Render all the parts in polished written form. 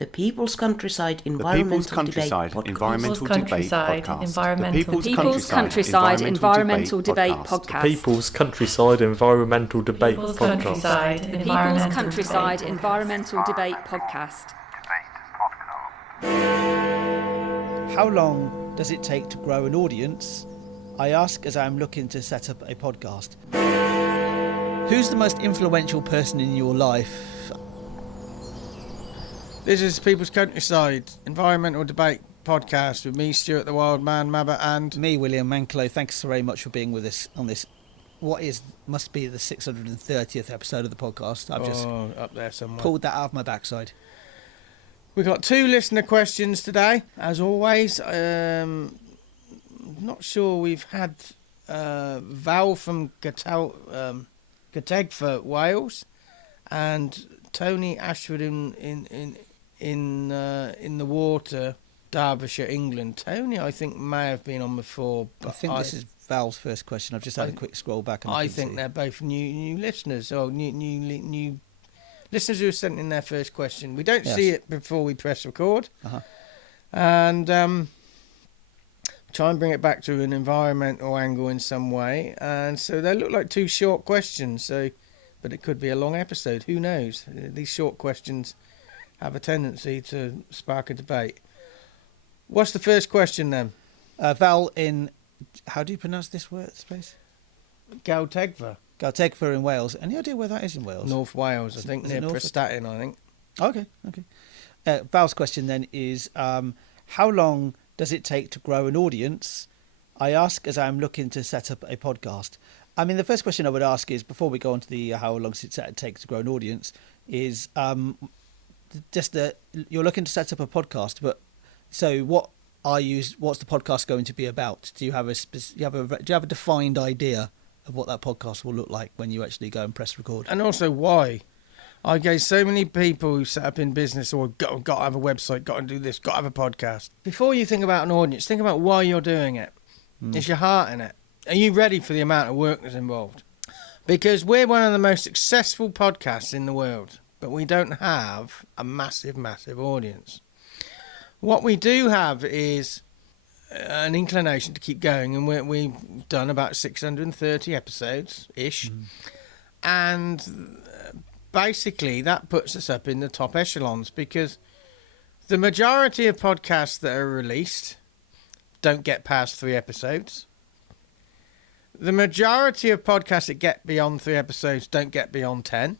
The People's Countryside The Environmental People's Countryside Debate Environmental Debate Podcast. The People's Countryside Environmental Debate Podcast. People's Countryside Environmental Debate Podcast. People's Countryside Environmental Debate Podcast. How long does it take to grow an audience? I ask as I'm looking to set up a podcast. Who's the most influential person in your life? This is People's Countryside Environmental Debate Podcast with me, Stuart the Wild Man, Mabba, and Me, William Manklow. Thanks very much for being with us on this. Must be the 630th episode of the podcast. I've just up there somewhere. pulled that out of my backside. We've got 2 listener questions today, as always. Not sure we've had Val from Galtegfa, Wales, and Tony Ashford-In-The-Water, Derbyshire, England. Tony, I think, may have been on before. But I think this is Val's first question. I've just had a quick scroll back. And I think they're both new listeners, or new listeners who have sent in their first question. We don't see it before we press record. And try and bring it back to an environmental angle in some way. And so they look like 2 short questions, but it could be a long episode. Who knows? These short questions have a tendency to spark a debate. What's the first question then? Val in, how do you pronounce this word, space? Galtegfa. Galtegfa in Wales. Any idea where that is in Wales? North Wales, I think, near Prestatyn, I think. Okay. Val's question then is, how long does it take to grow an audience? I ask as I'm looking to set up a podcast. I mean, the first question I would ask is, before we go on to the how long does it take to grow an audience, is just that you're looking to set up a podcast, but so what's the podcast going to be about? Do you have a defined idea of what that podcast will look like when you actually go and press record? And also why? I gave so many people who set up in business or got to have a website, got to do this, got to have a podcast. Before you think about an audience, think about why you're doing it. Is your heart in it? Are you ready for the amount of work that's involved? Because we're one of the most successful podcasts in the world, but we don't have a massive audience. What we do have is an inclination to keep going, and we've done about 630 episodes-ish. And basically that puts us up in the top echelons, because the majority of podcasts that are released don't get past 3 episodes. The majority of podcasts that get beyond 3 episodes don't get beyond 10.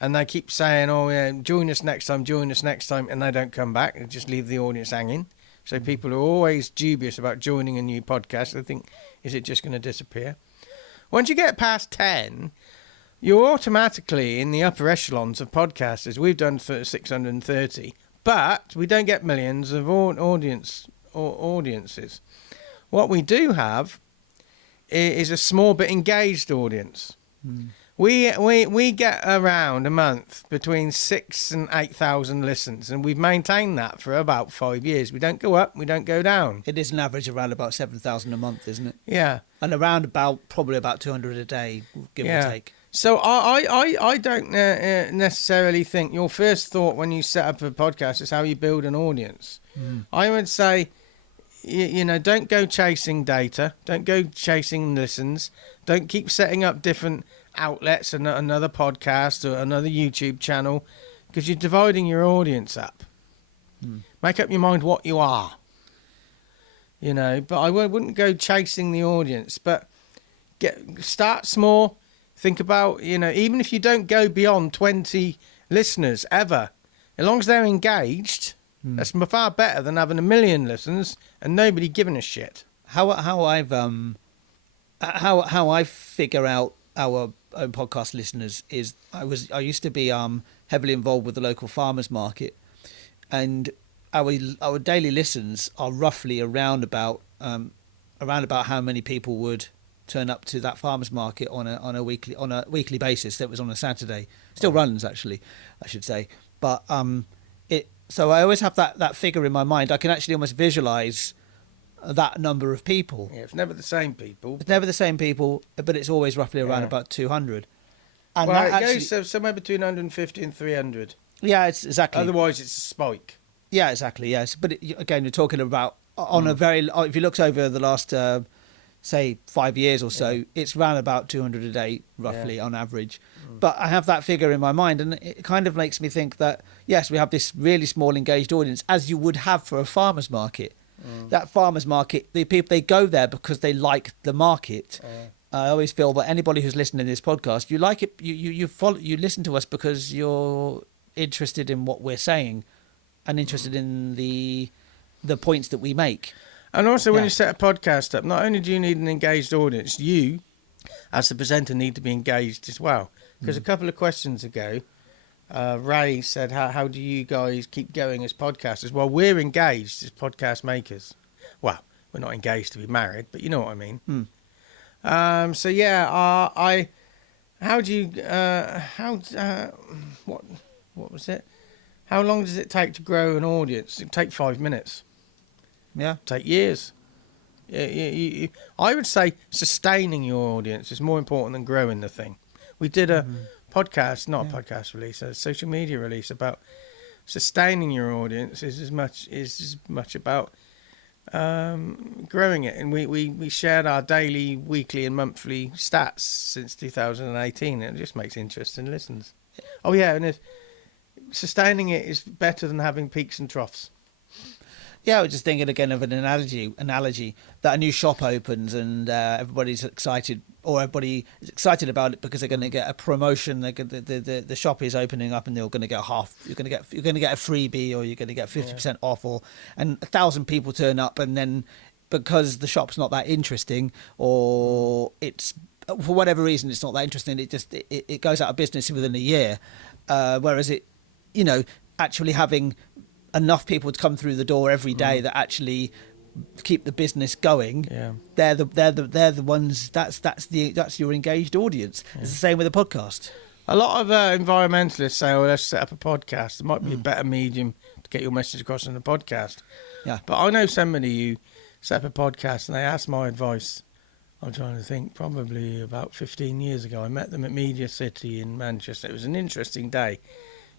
And they keep saying, oh, yeah, join us next time, and they don't come back. They just leave the audience hanging. So people are always dubious about joining a new podcast. They think, is it just going to disappear? Once you get past 10, you're automatically in the upper echelons of podcasters. We've done 630, but we don't get millions of audiences. What we do have is a small but engaged audience. We get around a month between 6,000 and 8,000 listens, and we've maintained that for about 5 years. We don't go up, we don't go down. It is an average around about 7,000 a month, isn't it? Yeah. And probably about 200 a day, give or take. So I don't necessarily think your first thought when you set up a podcast is how you build an audience. I would say, don't go chasing data, don't go chasing listens, don't keep setting up different outlets and another podcast or another YouTube channel, because you're dividing your audience up. Make up your mind what you are, but I wouldn't go chasing the audience, but start small. Think about, even if you don't go beyond 20 listeners ever, as long as they're engaged, that's far better than having 1 million listens and nobody giving a shit. How I figure out our own podcast listeners is I used to be heavily involved with the local farmers market, and our daily listens are roughly around about how many people would turn up to that farmers market on a weekly basis. That was on a Saturday. Still runs, actually, I should say. But so I always have that figure in my mind. I can actually almost visualize that number of people. Yeah, it's never the same people. It's never the same people, but it's always roughly around about 200. And well, it goes somewhere between 150 and 300. Yeah, it's exactly. Otherwise, it's a spike. Yeah, exactly. Yes, but again, you're talking about on a very. If you looked over the last, say, 5 years or so, it's around about 200 a day, roughly on average. But I have that figure in my mind, and it kind of makes me think that yes, we have this really small engaged audience, as you would have for a farmer's market. That farmer's market, the people, they go there because they like the market. I always feel that anybody who's listening to this podcast, you like it, you follow, you listen to us because you're interested in what we're saying, and interested in the points that we make. And also, when you set a podcast up, not only do you need an engaged audience, you, as the presenter, need to be engaged as well. Because a couple of questions ago, Ray said, how do you guys keep going as podcasters? Well, we're engaged as podcast makers. Well, we're not engaged to be married, but you know what I mean. So yeah, how do you, what was it? How long does it take to grow an audience? It take 5 minutes. Yeah. Take years. I would say sustaining your audience is more important than growing the thing. We did a podcast, not a podcast release, a social media release about sustaining your audience is as much about growing it. And we shared our daily, weekly and monthly stats since 2018. And it just makes interesting listens. Oh yeah, and sustaining it is better than having peaks and troughs. Yeah, I was just thinking again of an analogy that a new shop opens and everybody's excited, or everybody is excited about it because they're going to get a promotion. The shop is opening up and they're going to get you're going to get a freebie, or you're going to get 50% off, and 1,000 people turn up, and then because the shop's not that interesting, or it's for whatever reason it's not that interesting, it goes out of business within a year. Whereas actually having enough people to come through the door every day that actually keep the business going. Yeah. They're the ones. That's your engaged audience. Yeah. It's the same with a podcast. A lot of environmentalists say, "Oh, let's set up a podcast. It might be a better medium to get your message across than a podcast." Yeah. But I know somebody who set up a podcast and they asked my advice. I'm trying to think. Probably about 15 years ago, I met them at Media City in Manchester. It was an interesting day,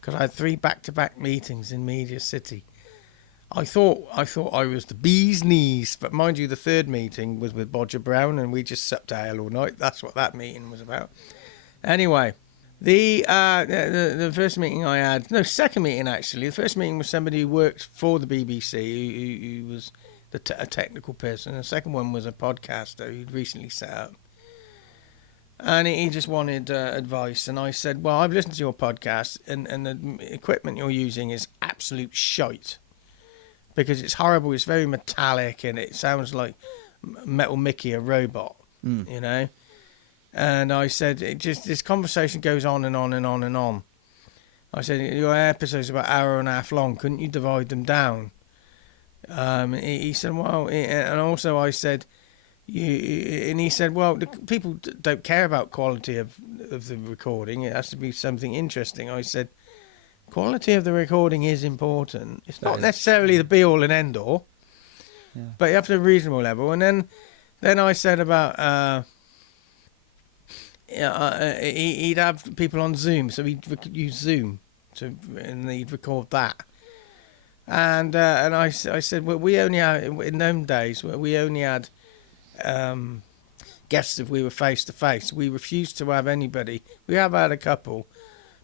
because I had 3 back-to-back meetings in Media City. I thought I was the bee's knees, but mind you, the third meeting was with Bodger Brown, and we just supped ale all night. That's what that meeting was about. Anyway, the first meeting I had, no, second meeting actually. The first meeting was somebody who worked for the BBC, who was a technical person. The second one was a podcaster who'd recently set up. And he just wanted advice. And I said, well, I've listened to your podcast, and the equipment you're using is absolute shite. Because it's horrible, it's very metallic, and it sounds like Metal Mickey, a robot, you know? And I said, this conversation goes on and on and on and on. I said, your episode's about an hour and a half long, couldn't you divide them down? He said, well, and also I said, and he said, well, the people don't care about quality of the recording. It has to be something interesting. I said, quality of the recording is important. It's not necessarily the be-all and end-all, but you have to have a reasonable level. And then I said about he'd have people on Zoom, so he'd use Zoom, and he'd record that. And I said, well, we only had, in them days, we only had guests if we were face to face. We refused to have anybody. We have had a couple,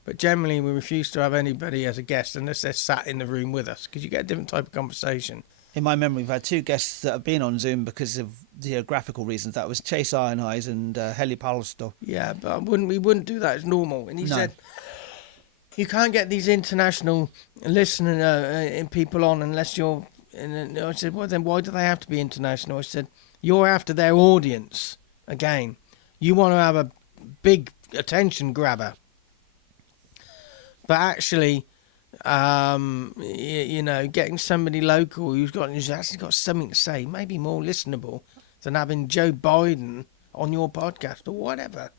but generally we refuse to have anybody as a guest unless they're sat in the room with us, because you get a different type of conversation. In my memory, we've had 2 guests that have been on Zoom because of geographical reasons. That was Chase Ironeyes and Heli Palstow. Yeah, but we wouldn't do that as normal. And he said, you can't get these international listening people on unless you're... And I said, well, then why do they have to be international? I said, you're after their audience. Again, you want to have a big attention grabber. But actually, getting somebody local who's actually got something to say, maybe more listenable than having Joe Biden on your podcast or whatever.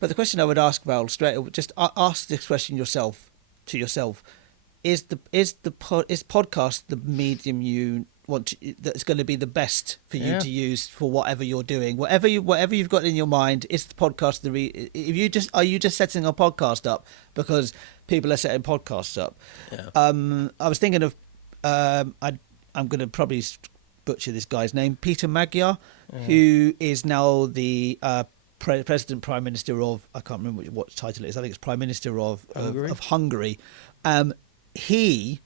But the question I would ask, Val, just ask this question to yourself: Is podcast the medium you that's going to be the best for you to use for whatever you're doing, whatever you've got in your mind. Is the podcast are you just setting a podcast up because people are setting podcasts up? I was thinking of I'm going to probably butcher this guy's name, Peter Magyar, who is now the President Prime Minister of, I can't remember what title it is. I think it's Prime Minister of Hungary. He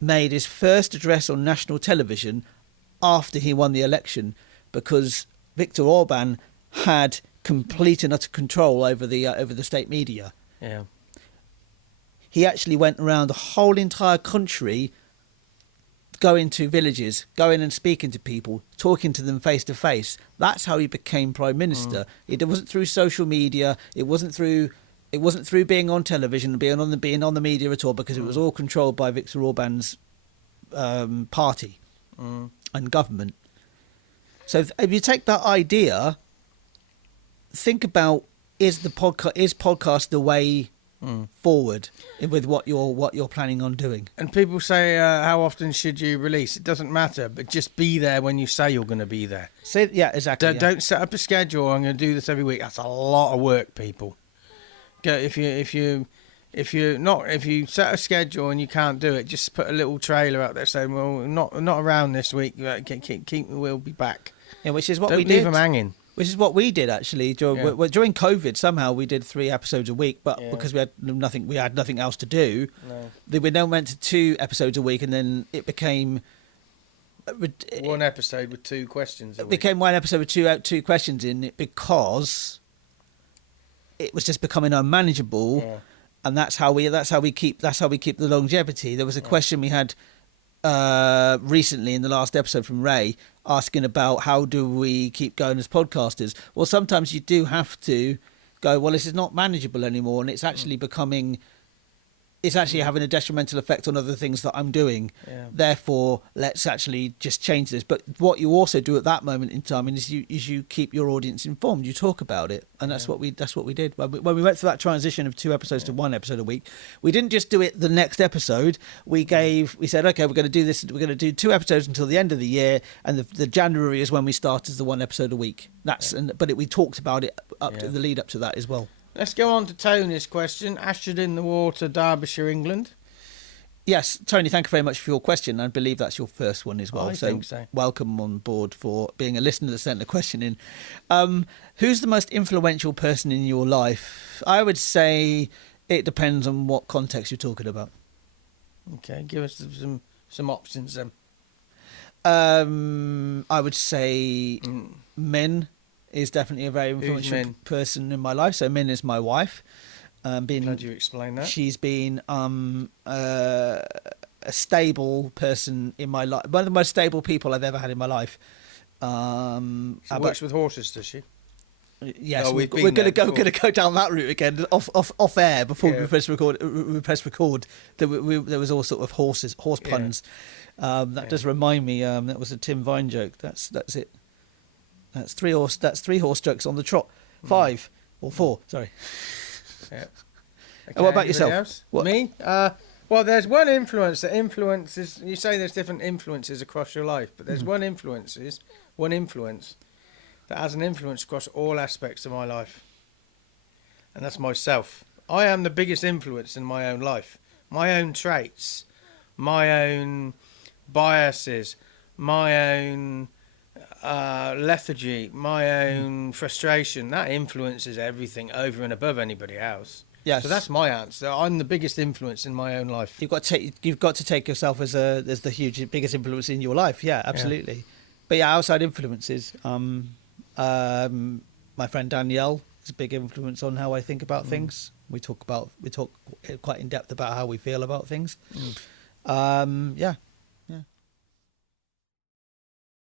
made his first address on national television after he won the election because Viktor Orban had complete and utter control over the state media. Yeah. He actually went around the whole entire country, going to villages, going and speaking to people, talking to them face to face. That's how he became Prime Minister. It wasn't through social media. It wasn't through being on television, being on the media at all, because it was all controlled by Viktor Orban's party and government. So if you take that idea, think about is podcast the way forward with what you're planning on doing? And people say, how often should you release? It doesn't matter, but just be there when you say you're going to be there. Yeah, exactly. Don't set up a schedule. I'm going to do this every week. That's a lot of work, people. If you set a schedule and you can't do it, just put a little trailer out there saying, "Well, not around this week. We'll be back." Yeah, which is what Don't we leave did. them hanging. Which is what we did actually during COVID. Somehow we did 3 episodes a week, but because we had nothing else to do. We then went to 2 episodes a week, and then it became 1 episode with 2 questions. It became 1 episode with two questions in it because it was just becoming unmanageable, and that's how we keep the longevity. There was a question we had recently in the last episode from Ray asking about how do we keep going as podcasters. Well, sometimes you do have to go, well, this is not manageable anymore, and it's actually having a detrimental effect on other things that I'm doing. Therefore, let's actually just change this. But what you also do at that moment in time is you keep your audience informed. You talk about it, and that's what we did when we went through that transition of 2 episodes to 1 episode a week. We didn't just do it the next episode. We said, okay, we're going to do this. We're going to do 2 episodes until the end of the year, and the January is when we start as the 1 episode a week. We talked about it to the lead up to that as well. Let's go on to Tony's question. Ashford-In-The-Water, Derbyshire, England. Yes, Tony, thank you very much for your question. I believe that's your first one as well. I think so. Welcome on board for being a listener that sent the question in. Who's the most influential person in your life? I would say it depends on what context you're talking about. Okay, give us some options then. I would say Min is definitely a very influential person in my life. So Min is my wife. Glad you explained that. She's been a stable person in my life. One of the most stable people I've ever had in my life. She works with horses, does she? Yes, we're going to go down that route again off air before we press record. There was all sort of horse puns. That does remind me. That was a Tim Vine joke. That's it. That's 3 horse jokes on the trot. 5 or 4. Sorry. Yeah. Okay, and what about yourself? What? Me? Well, there's one influence that influences. You say there's different influences across your life, but there's one influence that has an influence across all aspects of my life, and that's myself. I am the biggest influence in my own life. My own traits, my own biases, my own lethargy, my own frustration. That influences everything over and above anybody else. Yes. So that's my answer. I'm the biggest influence in my own life. You've got to take yourself as the biggest influence in your life. Yeah, absolutely. Yeah. But yeah, outside influences. My friend Danielle is a big influence on how I think about things. We talk quite in depth about how we feel about things. Yeah,